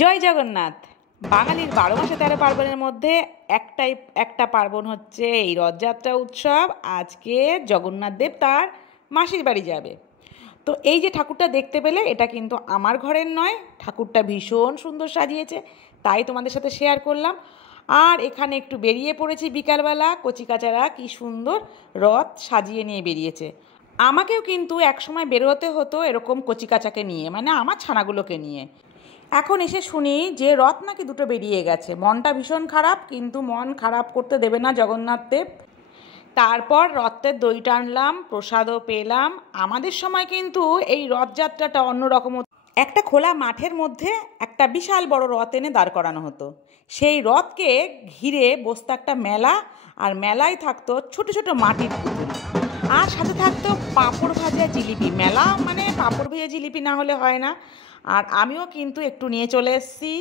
জয় জগন্নাথ। বাঙালির 12 মাসে 13 পার্বণের মধ্যে একটা পার্বণ হচ্ছে এই রথযাত্রা উৎসব। আজকে জগন্নাথ দেব তার মাসির বাড়ি যাবে। তো এই যে ঠাকুরটা দেখতে পেলে, এটা কিন্তু আমার ঘরের নয়। ঠাকুরটা ভীষণ সুন্দর সাজিয়েছে, তাই তোমাদের সাথে শেয়ার করলাম। আর এখানে একটু বেরিয়ে পড়েছি বিকালবেলা। কচিকাচারা কি সুন্দর রথ সাজিয়ে নিয়ে বেরিয়েছে। আমাকেও কিন্তু একসময় বেরোতে হতো এরকম কচিকাচাকে নিয়ে, মানে আমার ছানাগুলোকে নিয়ে। এখন এসে শুনি যে রথ নাকি দুটো বেরিয়ে গেছে। মনটা ভীষণ খারাপ, কিন্তু মন খারাপ করতে দেবে না জগন্নাথ দেব। তারপর রথের দই টানলাম, প্রসাদও পেলাম। আমাদের সময় কিন্তু এই রথযাত্রাটা অন্যরকম। একটা খোলা মাঠের মধ্যে একটা বিশাল বড় রথ এনে দাঁড় করানো হতো। সেই রথকে ঘিরে বসতো একটা মেলা, আর মেলায় থাকতো ছোট ছোট মাটির পুতুল, আর সাথে থাকতো পাঁপড় ভাজা জিলিপি। মেলা মানে পাঁপড় ভাজা জিলিপি না হলে হয় না। আর আমিও কিন্তু একটু নিয়ে চলে এসেছি।